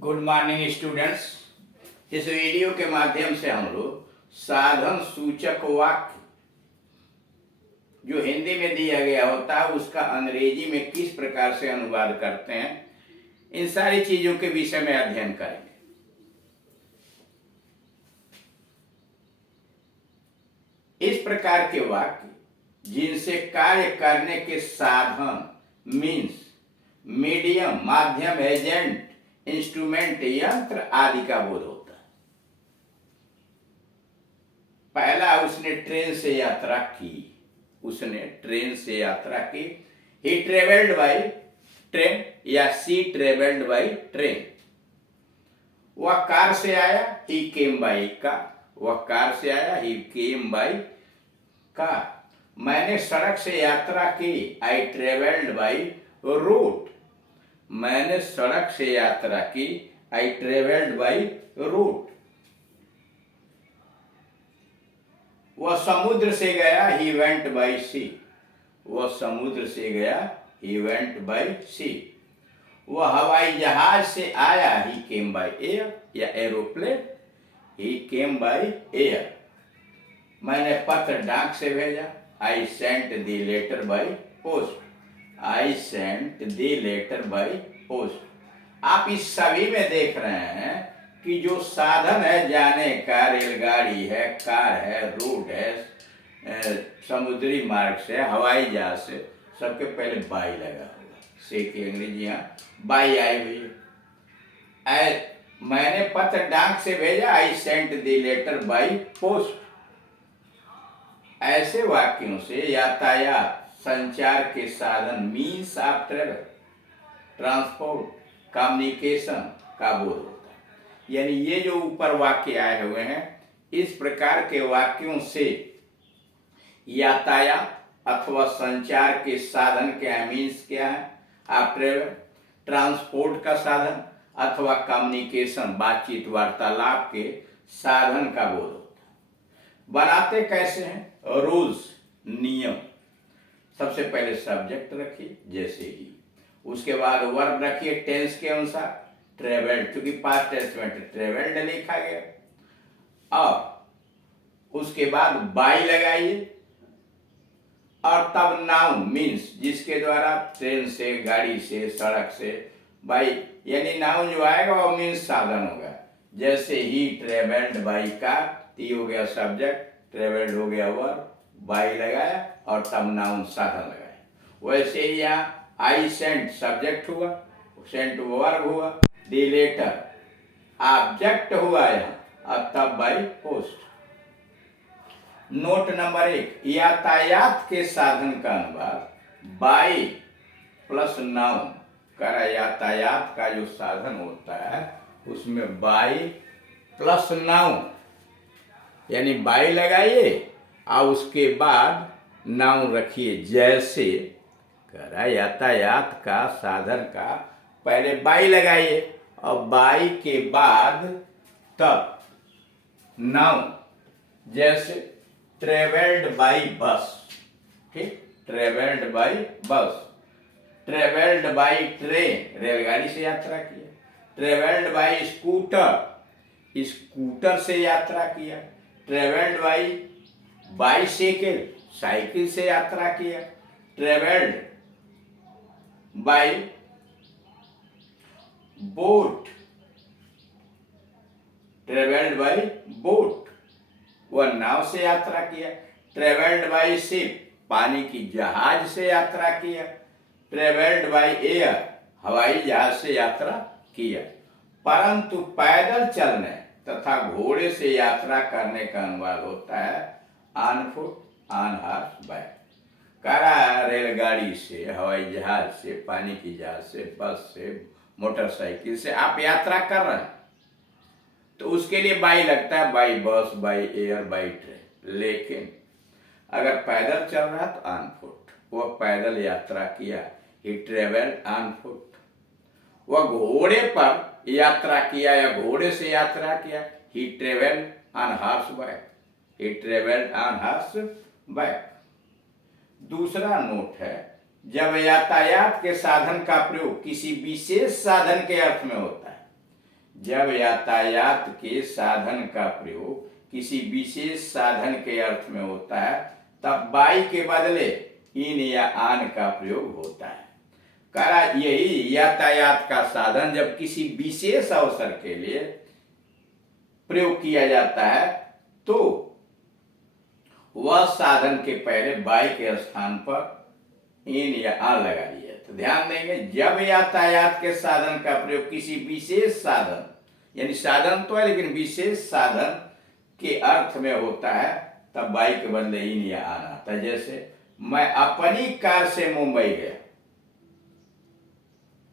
Good morning students. इस video के माध्यम से हम लोग साधन सूचक वाक्य जो हिंदी में दिया गया होता है उसका अंग्रेजी में किस प्रकार से अनुवाद करते हैं, इन सारी चीजों के विषय में अध्ययन करेंगे। इस प्रकार के वाक्य जिनसे कार्य करने के साधन मीन्स मीडियम, माध्यम, एजेंट, इंस्ट्रूमेंट, यंत्र आदि का बोध होता है। पहला, उसने ट्रेन से यात्रा की। ही ट्रेवल्ड बाई ट्रेन या सी ट्रेवल्ड बाई ट्रेन। वह कार से आया, he came by car. He came by car. मैंने सड़क से यात्रा की, आई ट्रेवल्ड बाई रोड। मैंने सड़क से यात्रा की, आई ट्रेवल्ड बाई रोड। वह समुद्र से गया, he went by sea. He went by sea. वह हवाई जहाज से आया, he came by air or aeroplane. He came by air. मैंने पत्र डाक से भेजा, I sent the letter by post. आप इस सभी में देख रहे हैं कि जो साधन है जाने का, रेलगाड़ी है, कार है, रोड है, समुद्री मार्ग से, हवाई जहाज से, सबके पहले बाई लगा हुआ। से की अंग्रेजी यहाँ बाई आई हुई है। मैंने पत्र डाक से भेजा, I sent the letter by post. ऐसे वाक्यों से यातायात, संचार के साधन, means of travel, transport, communication का बोध होता है। यानी ये जो ऊपर वाक्य आए हुए हैं, इस प्रकार के वाक्यों से यातायात अथवा संचार के साधन क्या है, मीन्स क्या है, ऑफ ट्रेवल, ट्रांसपोर्ट का साधन अथवा कम्युनिकेशन, बातचीत, वार्तालाप के साधन का बोध होता है। बनाते कैसे हैं? रूल्स, नियम। सबसे पहले सब्जेक्ट रखिए, जैसे ही। उसके बाद वर्ब रखिए टेंस के अनुसार, ट्रेवल्ड, क्योंकि पास्ट टेंस में ट्रेवल्ड लिखा गया। और उसके बाद बाई लगाइए, और तब नाउन मीन्स, जिसके द्वारा ट्रेन से, गाड़ी से, सड़क से, बाई यानी नाउन जो आएगा वो मीन्स साधन होगा। जैसे ही ट्रेवल्ड बाई कार, ती हो गया सब्जेक्ट, ट्रेवल्ड हो गया वर्ब, बाई लगाया और तब नाउन साधन लगाया। वैसे ही यहाँ आई सेंट सब्जेक्ट हुआ, सेंट वर्ब हुआ, द लेटर ऑब्जेक्ट हुआ यहाँ, और तब बाई पोस्ट। नोट नंबर 1, यातायात के साधन का अनुवाद बाई प्लस नाउन करा। यातायात का जो साधन होता है उसमें बाई प्लस नाउन, यानी बाई लगाइए और उसके बाद नाउन रखिए। जैसे करा यातायात का साधन का पहले बाई लगाइए और बाई के बाद तब नाउन। जैसे ट्रेवल्ड बाई बस, ठीक, travelled by bus. Travelled by train, रेलगाड़ी से यात्रा किया। ट्रेवल्ड बाई स्कूटर, स्कूटर से यात्रा किया। ट्रेवल्ड बाई बाईसाइकिल, साइकिल से यात्रा किया। Travelled by boat, travelled by boat, वह नाव से यात्रा किया। ट्रेवल्ड बाई शिप, पानी की जहाज से यात्रा किया। ट्रेवल्ड बाई एयर, हवाई जहाज से यात्रा किया। परंतु पैदल चलने तथा घोड़े से यात्रा करने का अनुवाद होता है on foot, on horse back. करा रेलगाड़ी से, हवाई जहाज से, पानी की जहाज से, बस से, मोटरसाइकिल से आप यात्रा कर रहे हैं तो उसके लिए बाई लगता है, by bus, by air, by train. लेकिन अगर पैदल चल रहा है तो ऑन फुट, वह पैदल यात्रा किया, ही ट्रेवल्ड ऑन फुट। वह घोड़े पर यात्रा किया या घोड़े से यात्रा किया, he travelled on horseback. He travelled on horseback. दूसरा नोट है, जब यातायात के साधन का प्रयोग किसी विशेष साधन के अर्थ में होता है, जब यातायात के साधन का प्रयोग किसी विशेष साधन के अर्थ में होता है तब बाई के बदले इन या आन का प्रयोग होता है। करा यही यातायात का साधन जब किसी विशेष अवसर के लिए प्रयोग किया जाता है तो वह साधन के पहले बाई के स्थान पर इन या आन लगा दिया। तो ध्यान देंगे, जब यातायात के साधन का प्रयोग किसी विशेष साधन, यानी साधन तो है लेकिन विशेष साधन के अर्थ में होता है तब बाई के बदले इन या आन आता है। जैसे मैं अपनी कार से मुंबई गया,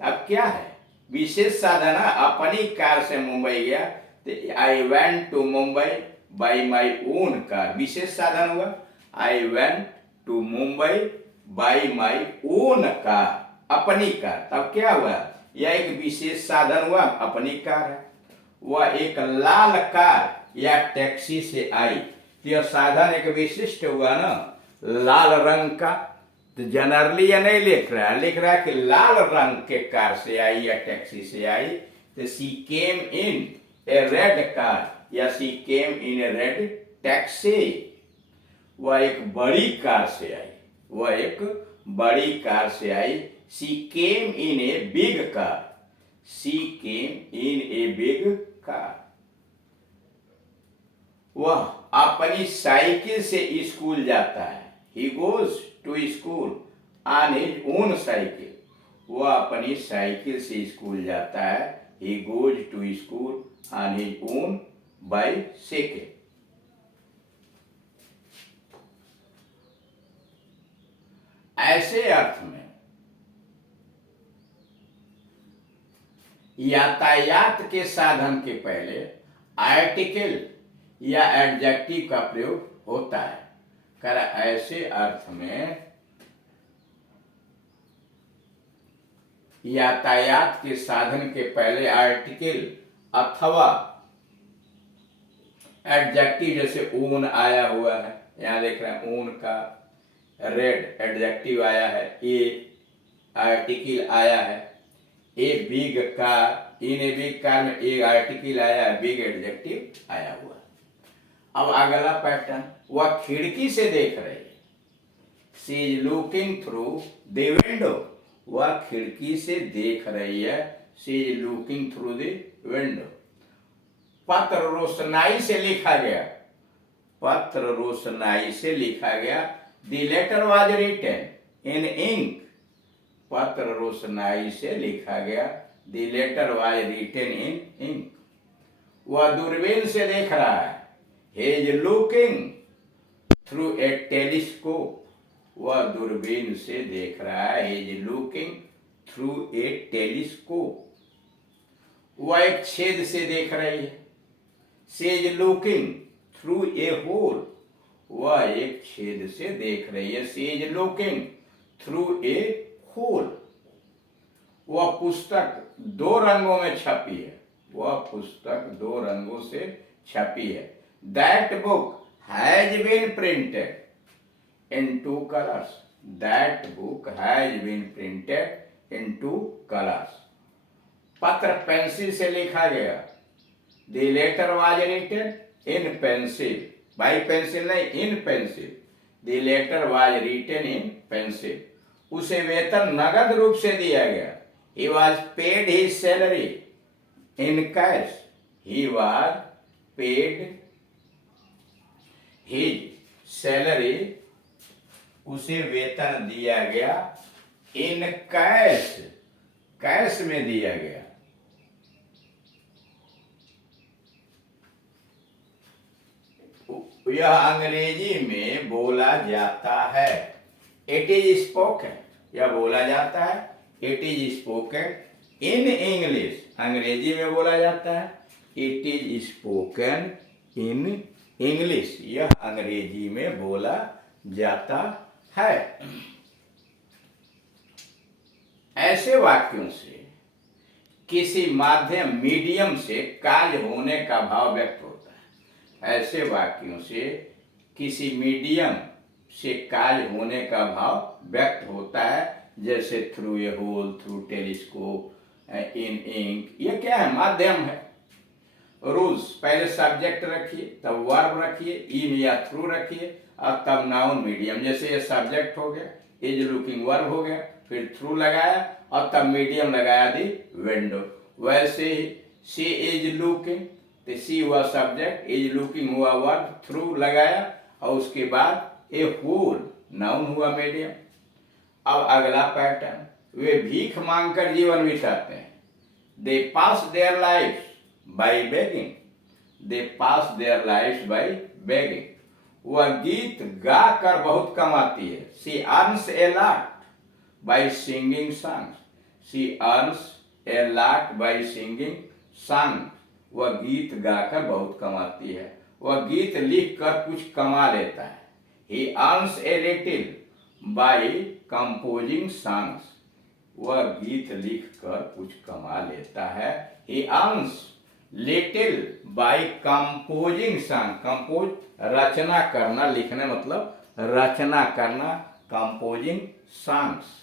अब क्या है, विशेष साधन है, अपनी कार से मुंबई गया तो I went to Mumbai by my own car, विशेष साधन हुआ। I went to Mumbai by my own car, अपनी कार, तब क्या हुआ, यह एक विशेष साधन हुआ, अपनी कार है। वह एक लाल कार या टैक्सी से आई, यह साधन एक विशिष्ट हुआ ना, लाल रंग का। तो जनरली यह नहीं लिख रहा है, लिख रहा है कि लाल रंग के कार से आई या टैक्सी से आई। तो सी came in A red car या सी came in A red taxi, वह एक बड़ी कार से आई, वह एक बड़ी कार से आई। She came in a big car, she came in a big car. वह अपनी साइकिल से स्कूल जाता है, he goes to school on his own cycle, वह अपनी साइकिल से स्कूल जाता है, he goes to school on his own bicycle. ऐसे अर्थ में यातायात के साधन के पहले आर्टिकल या एडजेक्टिव का प्रयोग होता है। कर ऐसे अर्थ में यातायात के साधन के पहले आर्टिकल अथवा एडजेक्टिव, जैसे ओन आया हुआ है, यहां देख रहे हैं ओन का, रेड एडजेक्टिव आया है, ए आर्टिकल आया है, ए big car, in a big car में ए आर्टिकल आया है, बिग एडजेक्टिव आया हुआ है। अब अगला पैटर्न, वह खिड़की से देख रही है, she is looking through the window, वह खिड़की से देख रही है, she is looking through the window. पत्र रोशनाई से लिखा गया, पत्र रोशनाई से लिखा गया, the letter was written in ink, पत्र रोशनाई से लिखा गया, the letter was written in ink. वह दूरबीन से देख रहा है, he is looking through a telescope, वह दूरबीन से देख रहा है, he is looking through a telescope। वह एक छेद से देख रही है, she is looking through a hole, वह एक छेद से देख रही है, she is looking through a hole। वह पुस्तक दो रंगों में छपी है, वह पुस्तक दो रंगों से छपी है। That book has been printed in two colors, that book has been printed in two colors। पत्र पेंसिल से लिखा गया, the letter was written in pencil, by pencil नहीं, in pencil, the letter was written in pencil। उसे वेतन नगद रूप से दिया गया, he was paid his salary in cash, he was paid his salary, उसे वेतन दिया गया, इन कैश, कैश में दिया गया। यह अंग्रेजी में बोला जाता है, इट इज स्पोकन, यह बोला जाता है, it is spoken in English, अंग्रेजी में बोला जाता है, it is spoken in English, यह अंग्रेजी में बोला जाता है। ऐसे वाक्यों से किसी माध्यम मीडियम से कार्य होने का भाव व्यक्त होता है, ऐसे वाक्यों से किसी मीडियम से कार्य होने का भाव व्यक्त होता है, जैसे through a hole, through telescope in ink, ये क्या है? माध्यम है। रूल्स, पहले सब्जेक्ट रखिए, तब वर्ब रखिए, इन या थ्रू रखिए, और तब नाउन मीडियम। जैसे ये सब्जेक्ट हो गया, इज लुकिंग वर्ब हो गया, फिर थ्रू लगाया और तब मीडियम लगाया दी विंडो। वैसे ही शी इज लुकिंग, तो सी हुआ सब्जेक्ट, इज लुकिंग हुआ वर्ब, थ्रू लगाया और उसके बाद ए फूल नाउन हुआ मीडियम। अब अगला पैटर्न, वे भीख मांगकर जीवन बिताते हैं। They pass their life by begging, they pass their life by begging. वह गीत गाकर बहुत कमाती है। She earns a lot by singing songs, she earns a lot by singing song. वह गीत गाकर बहुत कमाती है, वह गीत लिख कर कुछ कमा लेता है। He earns a little by composing songs, वह गीत लिख कर कुछ कमा लेता है। He earns little by composing song, compose रचना करना, लिखने मतलब रचना करना, कंपोजिंग सॉन्ग्स।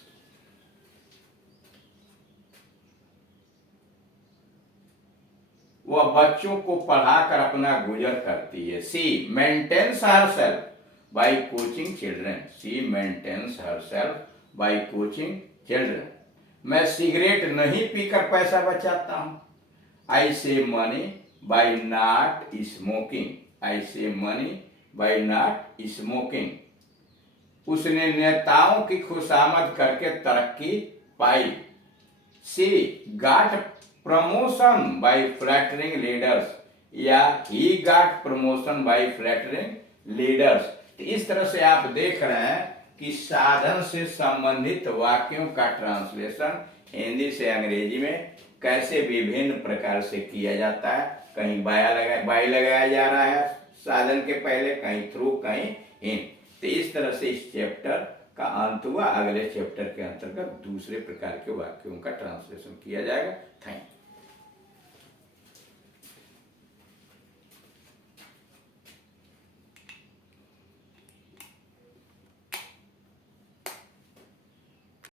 वह बच्चों को पढ़ाकर अपना गुजर करती है। She maintains herself by coaching children, she maintains herself by coaching children. मैं सिगरेट नहीं पीकर पैसा बचाता हूं। I save money by not smoking, I save money by not smoking. उसने नेताओं की खुशामद करके तरक्की पाई। She got promotion by flattering leaders, या he got promotion by flattering leaders. तो इस तरह से आप देख रहे हैं कि साधन से संबंधित वाक्यों का ट्रांसलेशन हिंदी से अंग्रेजी में कैसे विभिन्न प्रकार से किया जाता है। कहीं बाई लगाया जा रहा है साधन के पहले, कहीं थ्रू, कहीं इन। तो इस तरह से इस चैप्टर का अंत हुआ। अगले चैप्टर के अंतर्गत दूसरे प्रकार के वाक्यों का ट्रांसलेशन किया जाएगा। Thank you.